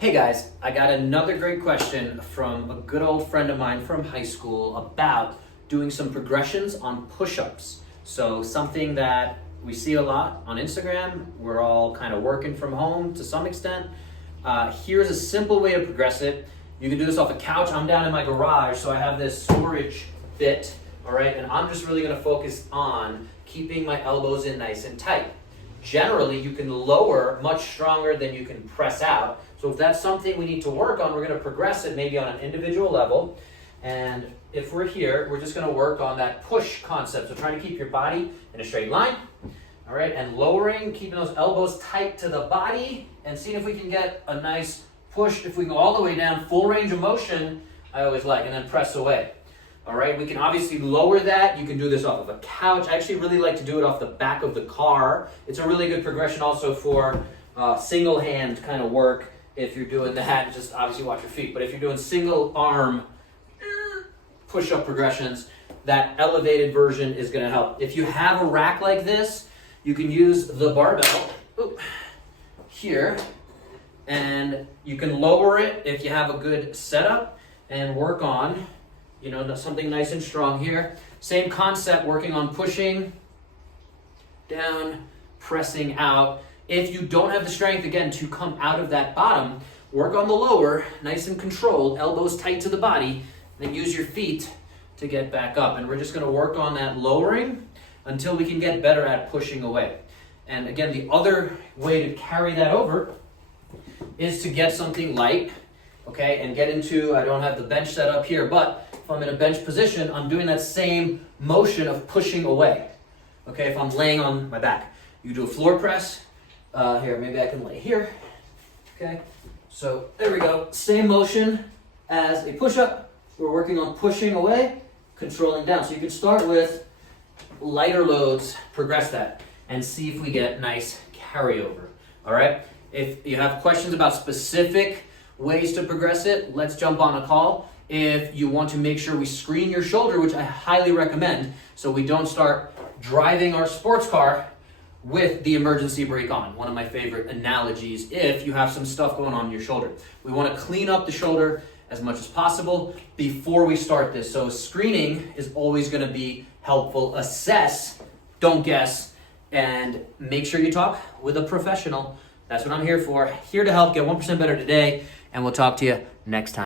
Hey guys, I got another great question from a good old friend of mine from high school about doing some progressions on push-ups. So something that we see a lot on Instagram, we're all kind of working from home to some extent. Here's a simple way to progress it. You can do this off a couch. I'm down in my garage, so I have this storage bit, all right? And I'm just really gonna focus on keeping my elbows in nice and tight. Generally, you can lower much stronger than you can press out. So if that's something we need to work on, we're going to progress it maybe on an individual level. And if we're here, we're just going to work on that push concept. So trying to keep your body in a straight line, all right, and lowering, keeping those elbows tight to the body, and seeing if we can get a nice push. If we go all the way down, full range of motion, I always like, and then press away. All right, we can obviously lower that. You can do this off of a couch. I actually really like to do it off the back of the car. It's a really good progression also for single hand kind of work. If you're doing that, just obviously watch your feet. But if you're doing single arm push-up progressions, that elevated version is gonna help. If you have a rack like this, you can use the barbell here, and you can lower it if you have a good setup and work on something nice and strong here. Same concept, working on pushing down, pressing out. If you don't have the strength, again, to come out of that bottom, work on the lower, nice and controlled, elbows tight to the body, then use your feet to get back up. And we're just gonna work on that lowering until we can get better at pushing away. And again, the other way to carry that over is to get something light, okay, and get into, I don't have the bench set up here, but if I'm in a bench position, I'm doing that same motion of pushing away. Okay, if I'm laying on my back. You do a floor press. Here, maybe I can lay here. Okay, so there we go. Same motion as a push-up. We're working on pushing away, controlling down. So you can start with lighter loads, progress that, and see if we get nice carryover. All right? If you have questions about specific ways to progress it, let's jump on a call. If you want to make sure we screen your shoulder, which I highly recommend, so we don't start driving our sports car with the emergency brake on. One of my favorite analogies if you have some stuff going on in your shoulder. We want to clean up the shoulder as much as possible before we start this. So screening is always going to be helpful. Assess, don't guess, and make sure you talk with a professional. That's what I'm here for. Here to help get 1% better today, and we'll talk to you next time.